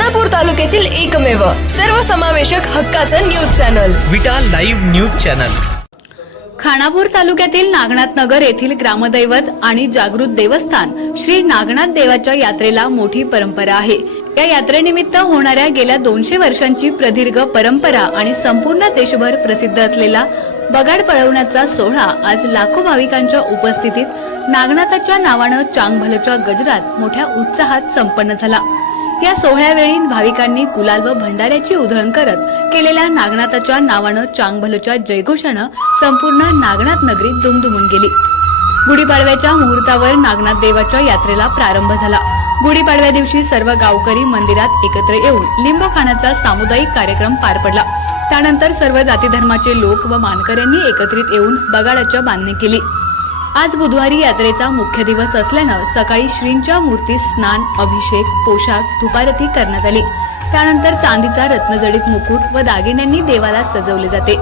खानापूर तालुक्यातील एकमेव सर्वसमावेशक हक्काचं news channel. Vita live news channel. Khanapur तालुक्यातील नागनाथ नगर येथील ग्रामदैवत आणि जागृत देवस्थान श्री नागनाथ देवाच्या यात्रेला मोठी परंपरा आहे. या यात्रेनिमित्त होणाऱ्या गेल्या दोनशे वर्षांची प्रदीर्घ परंपरा आणि संपूर्ण देशभर प्रसिद्ध असलेला बगाड पळवण्याचा सोहळा आज लाखो भाविकांच्या उपस्थितीत नागनाथाच्या नावानं चांगभलच्या गजरात मोठ्या उत्साहात संपन्न झाला. या सोहळ्यावेळी भाविकांनी कुलाल व भंडाऱ्याची उधळण करत केलेल्या नागनाथाच्या नावानं चांगभलूच्या जयघोषानं संपूर्ण नागनाथ नगरी दुमदुमून गेली. गुढीपाडव्याच्या मुहूर्तावर नागनाथ देवाच्या यात्रेला प्रारंभ झाला. गुढीपाडव्या दिवशी सर्व गावकरी मंदिरात एकत्र येऊन लिंब खाण्याचा सामुदायिक कार्यक्रम पार पडला. त्यानंतर सर्व जाती धर्माचे लोक व मानकऱ्यांनी एकत्रित येऊन बगाडाच्या बांधणी केली. आज बुधवारी यात्रेचा मुख्य दिवस असल्यानं सकाळी श्रींच्या मूर्तीस स्नान अभिषेक पोशाख धुपारती करण्यात आली. त्यानंतर चांदीचा रत्नजडित मुकुट व दागिन्यांनी देवाला सजवले जाते.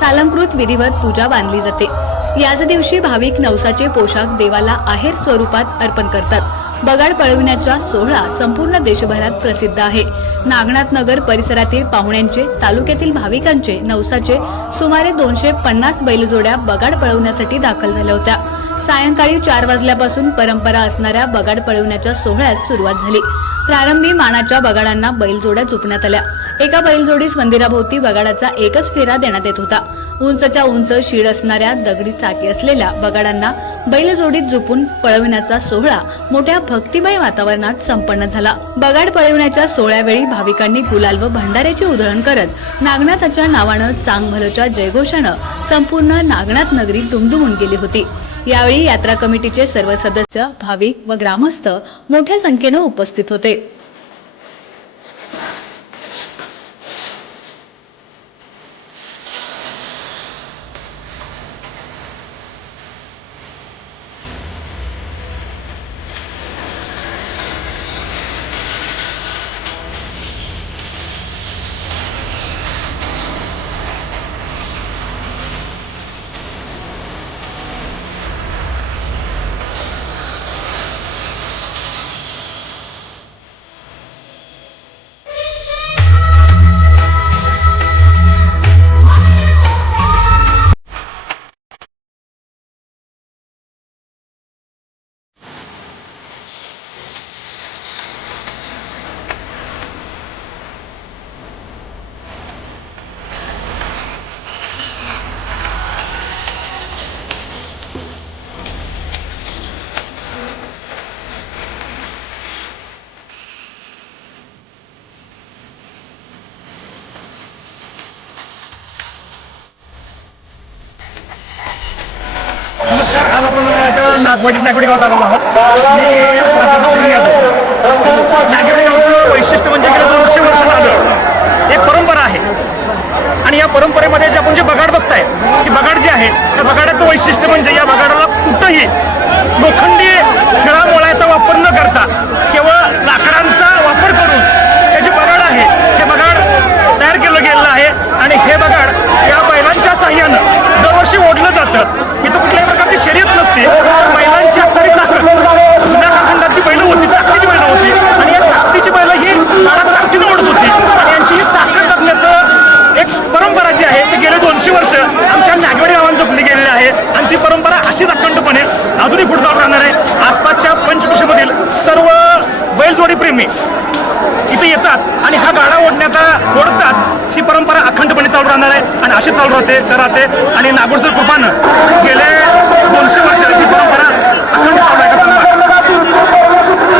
सालंकृत विधिवत पूजा बांधली जाते. याच दिवशी भाविक नवसाचे पोशाख देवाला आहेर स्वरूपात अर्पण करतात. बगाड पळविण्याचा सोहळा संपूर्ण देशभरात प्रसिद्ध आहे. नागनाथ नगर परिसरातील पाहुण्यांचे तालुक्यातील भाविकांचे नवसाचे सुमारे दोनशे पन्नास बैलजोड्या बगाड पळवण्यासाठी दाखल झाल्या होत्या. सायंकाळी चार वाजल्यापासून परंपरा असणाऱ्या बगाड पळवण्याच्या सोहळ्यास सुरुवात झाली. प्रारंभी मानाच्या बगाडांना बैलजोड्या झुपण्यात आल्या. एका बैलजोडीस मंदिराभोवती बगाडाचा एकच फेरा देण्यात येत होता. उंचच्या उंच शीड असणाऱ्या दगडी चाकी असलेल्या बगाडांना बैलजोडीत झुपून पळविण्याचा सोहळा मोठ्या भक्तिमय वातावरणात संपन्न झाला. बगाड पळविण्याच्या सोहळ्यावेळी भाविकांनी गुलाल व भंडाऱ्याची उधळण करत नागनाथाच्या नावानं चांगभलच्या जयघोषानं संपूर्ण नागनाथ नगरी दुमदुमून गेली होती. यावेळी यात्रा कमिटीचे सर्व सदस्य भाविक व ग्रामस्थ मोठ्या संख्येनं उपस्थित होते. नागवाडी नागवडी गावात आहोत नागवडी गावचं वैशिष्ट्य म्हणजे गेलं दोनशे वर्ष झालं. एक परंपरा आहे. आणि या परंपरेमध्ये जे आपण जे बगाड बघताय की बगाड जी आहे त्या बगाडाचं वैशिष्ट्य म्हणजे या बगाडाला कुठंही लोखंडी मी इथे येतात आणि हा गाडा ओढण्याचा ओढतात. ही परंपरा अखंडपणे चालू राहणार आहे आणि अशी चालू राहते राहते. आणि नागोडच्या कृपानं गेले दोनशे वर्ष ही परंपरा अखंड चालू आहे